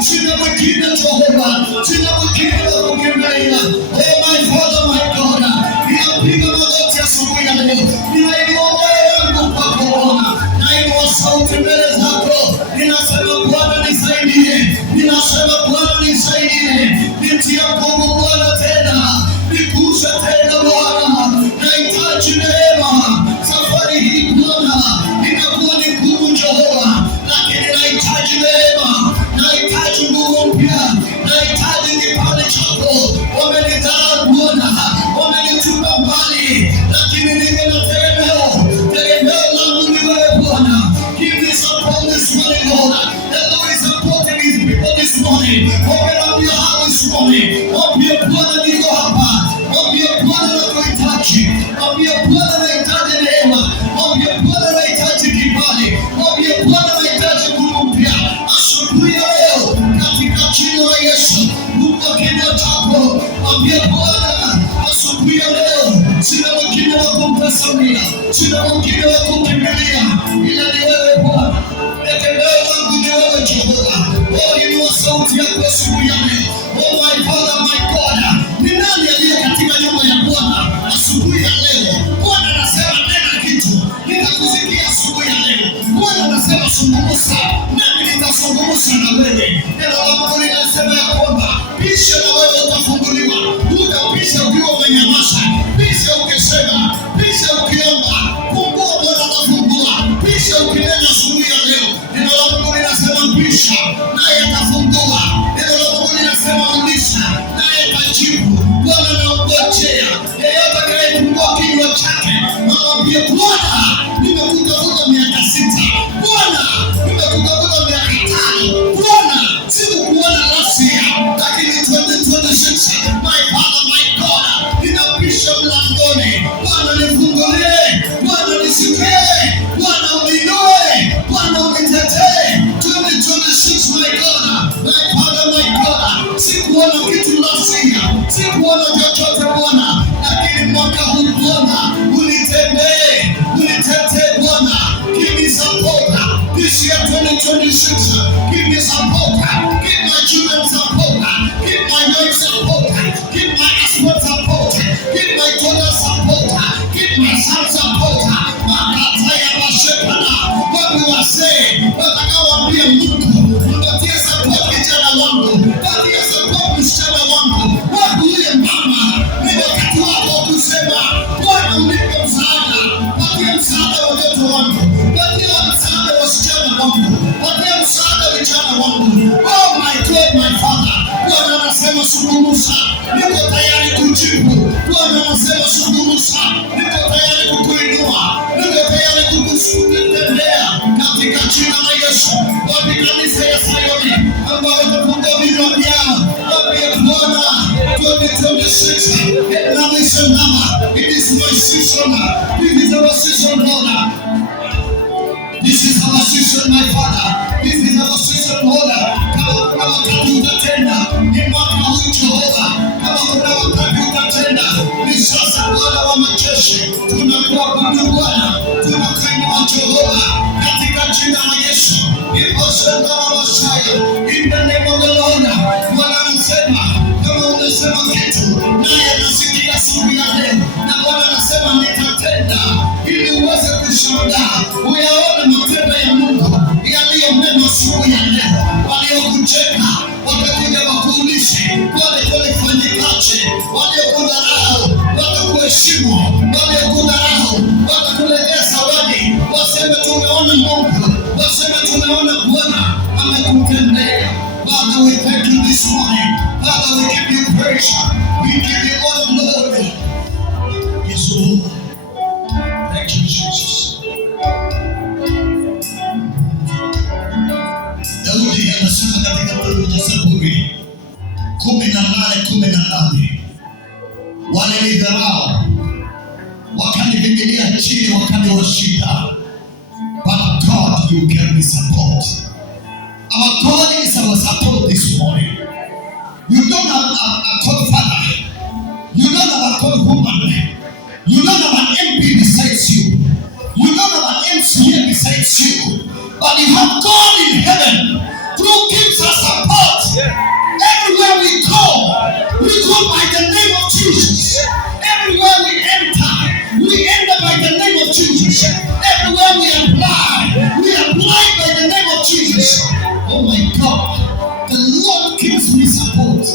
Sina mwingine Jehova, sina mwingine wa kukimbilia. nitie nguvu Bwana tena, niguse tena Bwana, nahitaji neema. Safari hii Bwana inakuwa ni ngumu Jehova, lakini nahitaji neema, nahitaji nguvu mpya, nahitaji kipande chako. Wamenidharau Bwana, wamenitupa mbali, lakini tegemeo langu ni wewe Bwana. Give me support this morning, Lord. The Lord is supporting his people this morning. Open up your heart this morning. Mwambie Bwana niko hapa. Mwambie Bwana nakuhitaji. Mwambie Bwana nahitaji neema. Mwambie Bwana nahitaji kibali. Mwambie Bwana nahitaji nguvu mpya. Asubuhi ya leo katika jina la Yesu, funga kinywa chako. Mwambie Bwana, asubuhi ya leo sina mwingine wa kumtazamia, sina mwingine wa kumkimbilia ila ni wewe Bwana. Tegemeo langu ni wewe Jehova. Inua sauti yako asubuhi ya leo. Oh my Father, my God, ni nani aliye katika nyumba ya Bwana asubuhi ya leo? Bwana anasema nena kitu, nitakusikia asubuhi ya leo. Bwana anasema zungumza, nami nitazungumza na wewe. Neno la Mungu linasema ya kwamba pisha na wewe utafunguliwa. Utapisha ukiwa umenyamaza, pisha ukisema, pisha ukiomba. Fungua, Bwana atafungua. Pisha ukinena asubuhi ya leo. Neno la Mungu linasema pisha, naye atafungua. Neno la Mungu linasema uliza, naye atajibu. Bwana anangojea yeyote atakayefungua kinywa chake. Mwambie Bwana, nimekutafuta miaka 6. Bwana, nimekutafuta miaka 5. Bwana, sikukuona last year, lakini 2026, my Father, my God, ninapisha mlangoni. Bwana nifungulie, Bwana nisikie, Bwana uninue, Bwana unitetee. 2026, my God, my Father, my God, sikuona kitu last year, sikuona chochote Bwana, lakini mwaka huu Bwana unitendee, unitetee Bwana. Give me support this year 2026. Give me support. Give my children support. Give my wife support. Give my husband support. Give my daughter support. Give my son support. Makataya bashepana. Wapi wasee watakaoambia Mungu, mpatie support kijana wangu, mpatie support msichana wangu. Wapi yule mama, ni wakati wako kusema Bwana unipe msaada. Patie msaada watoto wangu, patie msaada wasichana wangu, patie msaada vijana wangu. Oh my God, my Father, Bwana anasema zungumza, niko tayari kujibu. Bwana anasema zungumza, niko tayari kukuinua, niko tayari kukutendea katika jina la Yesu. Wapi kanisa ya Sayoni ambao watafunga vinywa vyao, wapi Bwana 2026, na nisemama, it is my season, this is our season Lord. This is our season, my Father. This is our season, Lord. Kama kuna wakati utatenda, ni mwaka huu Jehova. Kama kuna wakati utatenda, ni sasa Bwana wa majeshi. Tunakuabudu Bwana, tunakuinua Jehova katika jina la Yesu. Iposema Messiah, in the name of the Lord. Bwana anasema, kama unasema kitu, naye anasikia asubuhi ya leo. Na Bwana anasema nitatenda ili uweze kushuhudia. Uyaone matendo ya Mungu yaliyo mema asubuhi ya leo. Waliokucheka watakuja wakuulize, wale walifanyikaje? Waliokudharau watakuheshimu, waliokudharau watakuletea zawadi. Waseme tumeona Mungu, waseme tumeona Bwana amekutendea. Father, we thank you this morning. Father, we give you praise. We give you all the glory. Yes, Lord. Thank you, Jesus. Daudi anasema katika kitabu cha Zaburi 18:18, walinidharau, wakanivingilia chini, wakaniwashika, but God, you gave me support. Our God is our support this morning. You don't have a God father. You don't have a God woman. You don't have an MP besides you. You don't have an MCA besides you. But you have God in heaven who gives us support. Everywhere we go by the name of Jesus. Everywhere we enter by the name of Jesus. Everywhere we apply by the name of Jesus. Oh my God, the Lord gives me support.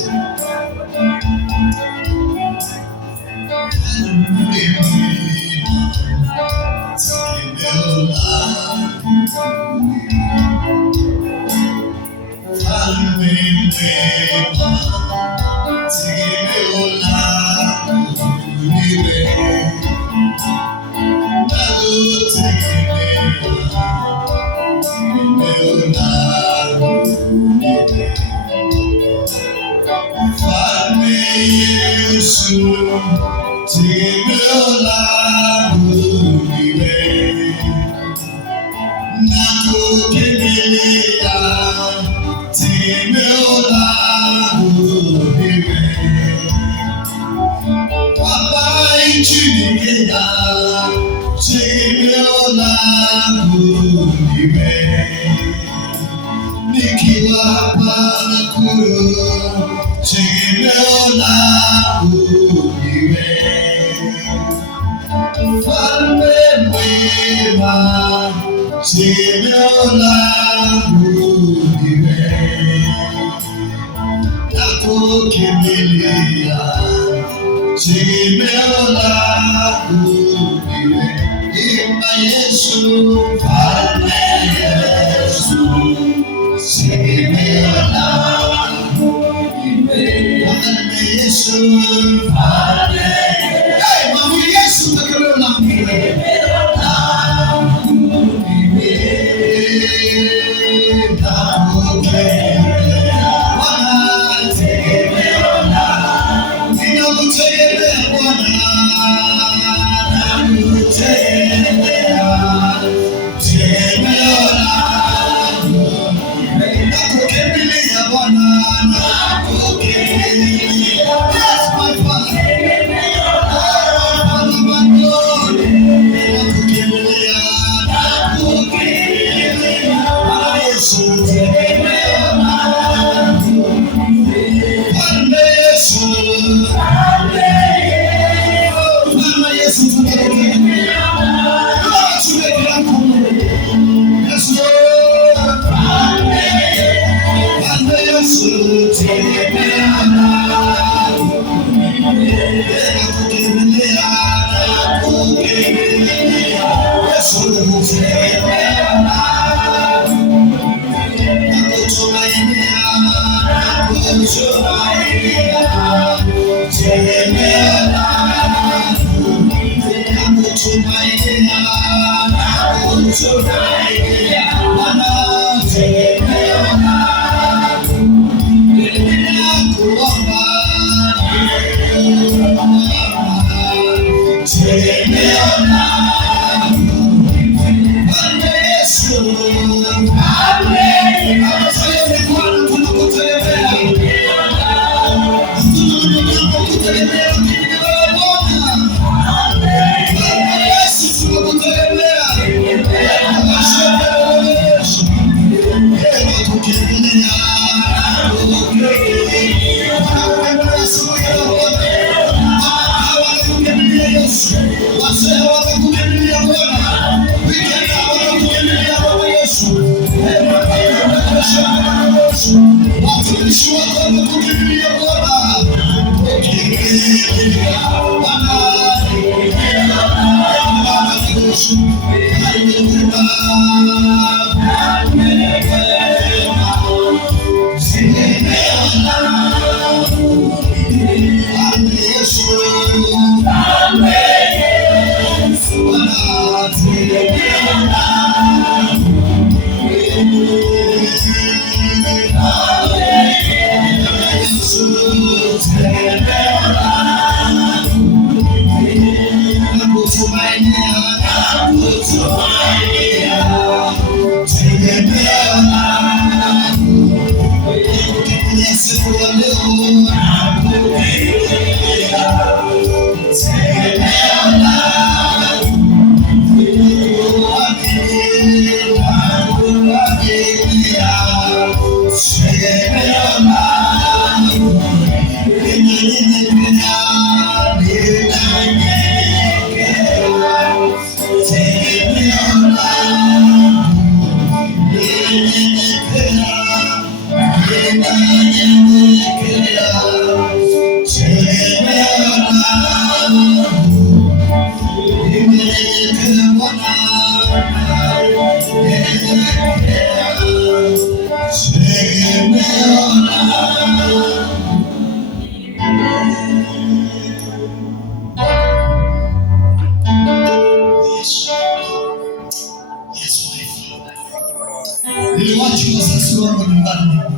Bwana,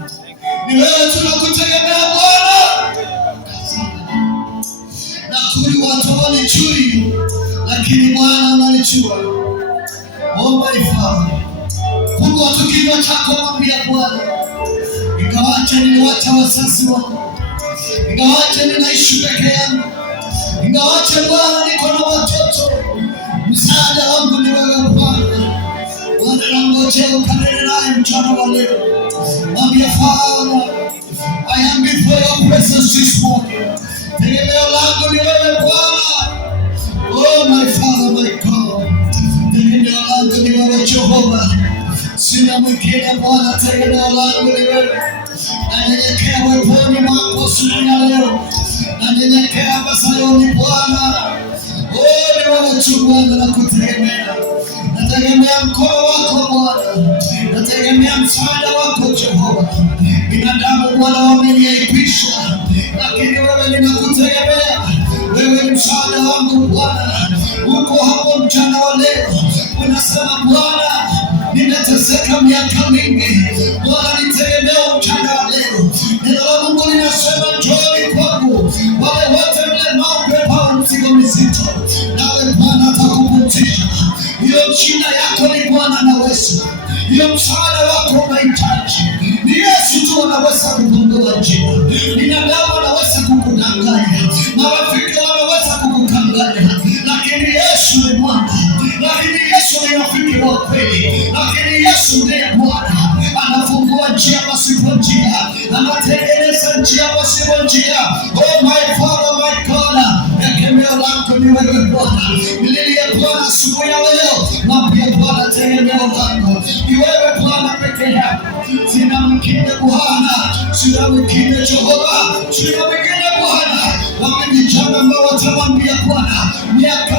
ni wewe tunakutegemea Bwana. Na kuli watu walijui, lakini Bwana unalijua. Oh my Father, fungua tu kinywa chako, mwambie Bwana, ingawaje niliwacha wazazi wangu, ingawaje ninaishi peke yangu, ingawaje Bwana niko na watoto, msaada wangu ni wewe Bwana. Bwana nangojea ukanene naye mchana wa leo. Mwambie Father, I am before your presence this morning. Tegemeo langu ni wewe Bwana. Oh my Father, my God. Tegemeo langu ni wewe Jehova. Sina mwingine Bwana, tegemeo langu ni wewe. Nanyenyekea weponi mwako siku ya leo. Nanyenyekea Sayuni Bwana. Oh, ni wewe tu Bwana nakutegemea. Nategemea mkono wako Bwana. Nategemea msaada wako Jehova. Binadamu Bwana wameniaibisha, lakini wewe ninakutegemea. Wewe ni msaada wangu Bwana. Uko hapo mchana wa leo. Unasema Bwana, nimeteseka miaka mingi. Bwana nitegemea mchana wa leo. Neno la Mungu linasema njooni kwangu wale wote mnaobeba mizigo mizito, nawe Bwana atakupumzisha. Hiyo shida yako ni Bwana anaweza. Hiyo msaada wako unahitaji. Ni Yesu tu anaweza kupungua njia. Binadamu anaweza kukudanganya, marafiki wanaweza kukukanganya, lakini Yesu ni Bwana. Lakini Yesu ni rafiki wa kweli. Lakini Yesu ndiye Bwana. Anafungua njia pasipo njia, anatengeneza njia pasipo njia. Oh my Father, my God, tegemeo langu ni wewe Bwana. Nililie Bwana asubuhi ya leo, mwambie Bwana tegemeo langu ni wewe Bwana peke yako. Sina mwingine Bwana, sina mwingine Jehova, sina mwingine Bwana. Wame vijana ambao watamwambia Bwana, miaka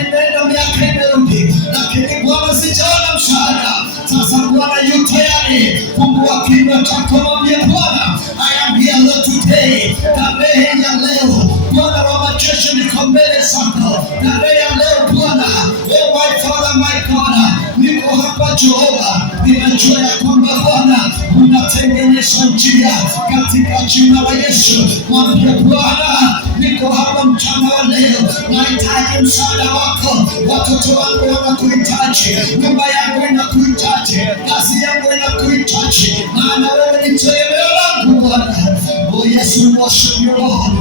inaenda, miaka imerudi, lakini Bwana sijaona msaada. Sasa Bwana yu tayari. Fungua kinywa chako, mwambie Bwana, I am here Lord today. Tarehe ya leo Bwana wa majeshi niko mbele zako. Tarehe ya leo Bwana, oh my Father, my God, niko hapa Jehova. Ninajua ya kwamba Bwana unatengeneza njia katika jina la Yesu. Mwambie Bwana, niko hapa mchana wa leo. Nahitaji msaada wako. Watoto wangu wanakuhitaji, nyumba yangu inakuhitaji, kazi yangu inakuhitaji, maana wewe ni tegemeo langu Bwana. Oh Yesu, worship you Lord.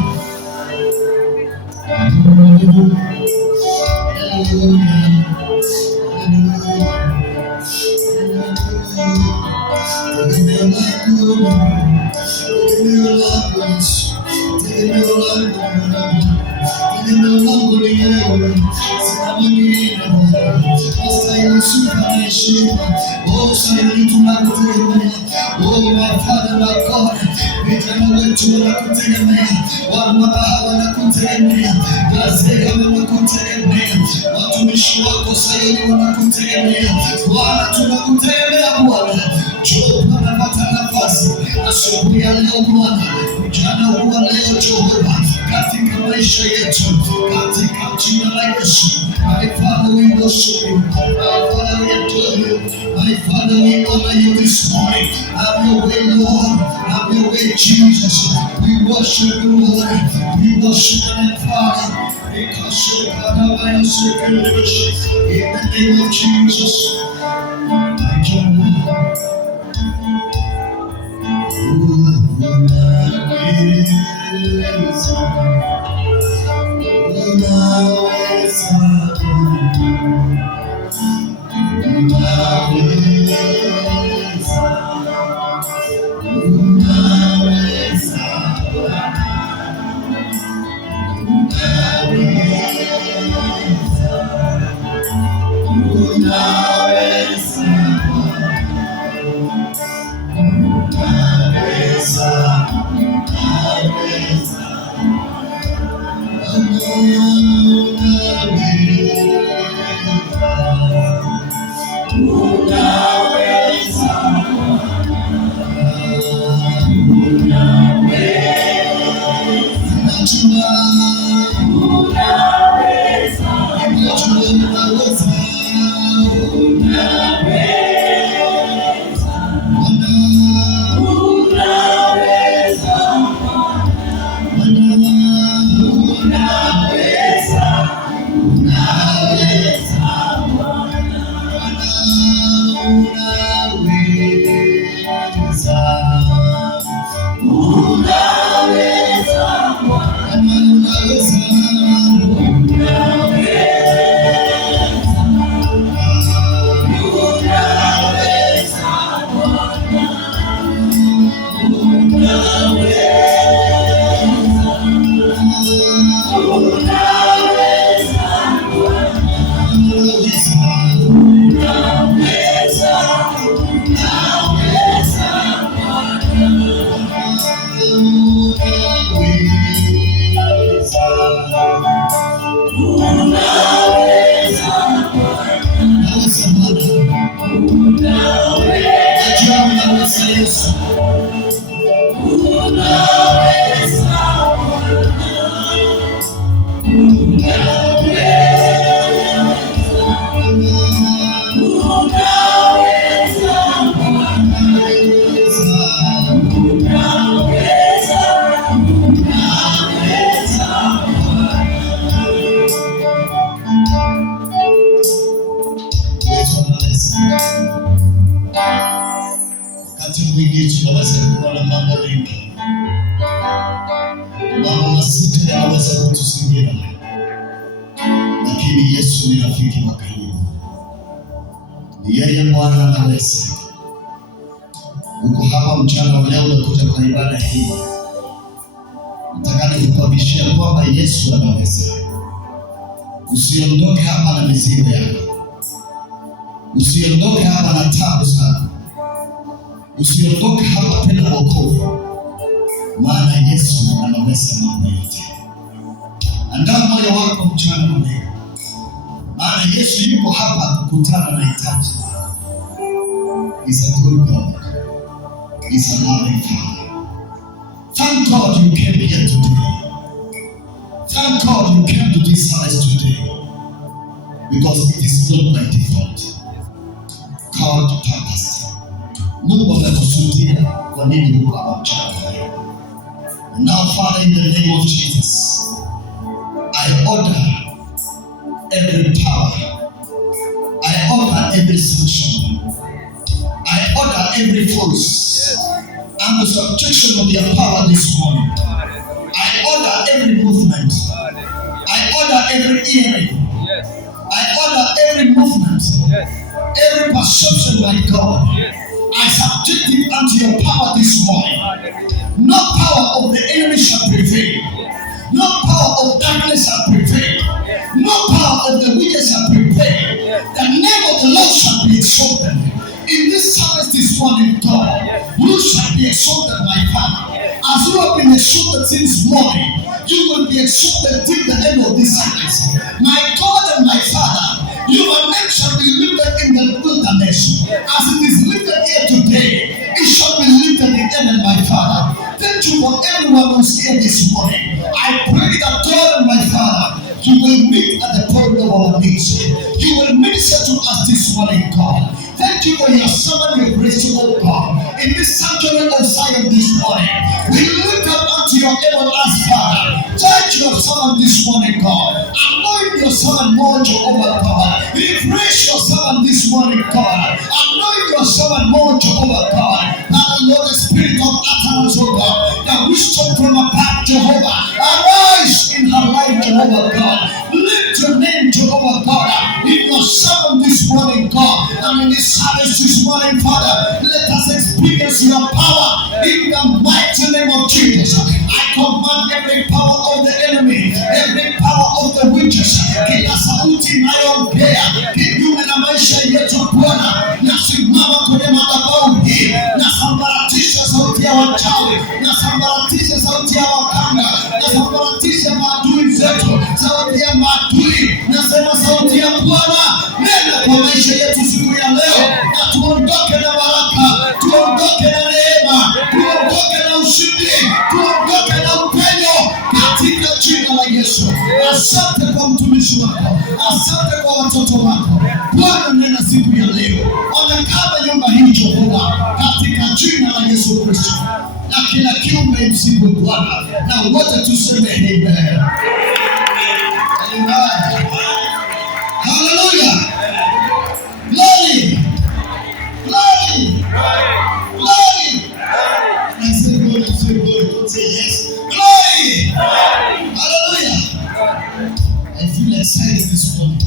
Oh my Father, my God, vijana wetu wanakutegemea, wamama wanakutegemea, wazee wanakutegemea, watumishi wako Sayuni wanakutegemea. Bwana tunakutegemea Bwana. Jehova napata nafasi asubuhi ya leo Bwana, mchana huu wa leo Jehova, katika maisha yetu, katika jina la Yesu. My Father, we worship you. My Father, we adore you. My Father, we honor you this morning. Have your way, Lord. Have your way, Jesus. We worship you, Lord. We worship you, Father. Because you are by us, you can worship. In the name of Jesus. Thank you, Lord. Wakati mwingi tunaweza kuwa na mambo mengi, mambo mazito yanaweza kutuzingira, lakini Yesu ni rafiki wa karibu. Ni yeye Bwana anaweza. Uko hapa mchana wa leo, umekuja kwa ibada hii, nataka nikuhakikishie kwamba Yesu anaweza. Usiondoke hapa na mizigo yako, usiondoke hapa na tabu sana, usiondoke hapa tena wokovu, maana Yesu anaweza mambo yote. Andaa moyo wako mchana wa leo, maana Yesu yuko hapa kukutana na hitaji lako. He's a good God. He's a loving Father. Thank God you came here today. Thank God you came to this service today, because it is not by default. God purposed. Mungu amekusudia kwa nini uko hapa mchana wa leo. And now, Father, in the name of Jesus, I order every power, I order every sanction, I order every force under subjection of your power this morning. I order every movement, I order every hearing, I order every movement, every perception, my God. I subject it unto your power this morning. No power of the enemy shall prevail. No power of darkness shall prevail. No power of the wicked shall prevail. The name of the Lord shall be exalted. In this service this morning, God, you shall be exalted, my Father. As you have been exalted since morning, you will be exalted till the end of this service. My God and my Father, your name shall be lifted in the wilderness. As it is lifted here today, it shall be lifted in heaven, my Father. Thank you for everyone who's here this morning. I pray that God and my Father, you will meet at the point of our needs. You will minister to us this morning, God. Thank you for your servant, your grace, oh God. In this sanctuary of Zion this morning, we look up unto your everlasting Father. Touch your servant this morning, God. Anoint your servant more, Jehovah God. Refresh your servant this morning, God. Anoint your servant more, Jehovah God. Father, Lord, the spirit of utterance, oh God, that wisdom from above, Jehovah. Arise in her life, Jehovah God. Lift your name, Jehovah God, in your servant this morning, God. And in this service this morning, Father, let us experience your power in the mighty name of Jesus. I command every power of the enemy, every power of the witches, kila sauti inayoongea kinyume na maisha yetu Bwana, nasimama kwenye madhabahu hii, nasambaratisha sauti ya wachawi, nasambaratisha sauti ya wakanga, nasambaratisha maadui zetu, sauti ya maadui, nasema sauti ya Bwana, nenda kwa maisha yetu siku ya leo, na tuondoke na baraka, tuondoke na neema, tuondoke na ushindi, tuondoke na upenyo katika jina la Yesu. Asante kwa mtumishi wako, asante kwa watoto wako Bwana, nena siku ya leo, onekana nyumba hii Jehova, katika jina la Yesu Kristo, na kila kiumbe msifu Bwana, na wote tuseme amen. Amen. Hallelujah. Glory. Glory. Glory. I say glory, don't say yes. Glory. Hallelujah. excited this morning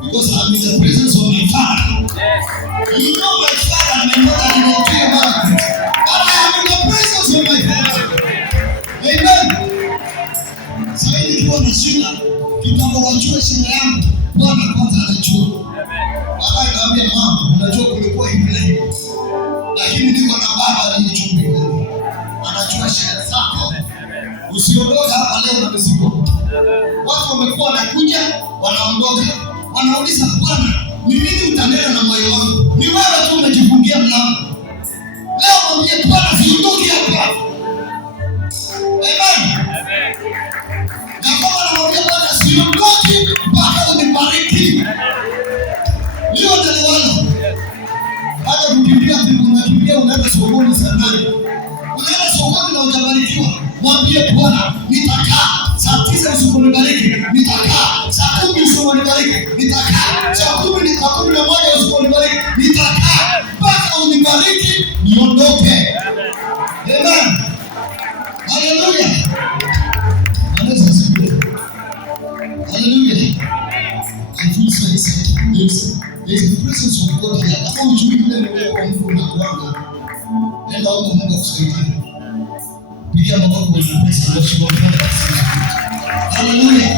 because I'm in the presence of my Father. You know my Father may not have been okay about it, but I am in the presence of my Father. Amen. Sasa nikiwa na shida, kitambo wajue shida yangu, Bwana kwanza anajua. Baba anaambia mama, unajua kulikuwa hivi na hivi, lakini niko na Baba aliye mbinguni, anajua shida zako. Usiondoke hapa leo na mizigo. Watu wamekuwa wanakuja, wanaondoka, wanauliza Bwana, ni nini utanena na moyo wangu? Ni wewe tu umejifungia mlango. Leo mwambie Bwana, siondoke hapa. Amen. Na kama namwambia Bwana, siondoke mpaka unibariki. Leo ndio wao. Baada kukimbia unakimbia unaenda sokoni sana. Unaenda sokoni na hujabarikiwa. Mwambie Bwana, nitakaa saa 9 usiponibariki, nitakaa saa 10 usiponibariki, nitakaa saa 11 usiponibariki, nitakaa mpaka unibariki niondoke. Amen. Hallelujah. Hallelujah. I feel so excited. There's the presence of God here. Kama ujui vile nimekuwa mfu na kuanga, nenda huko Mungu akusaidie. Pigia makofi kwa Yesu. Hallelujah.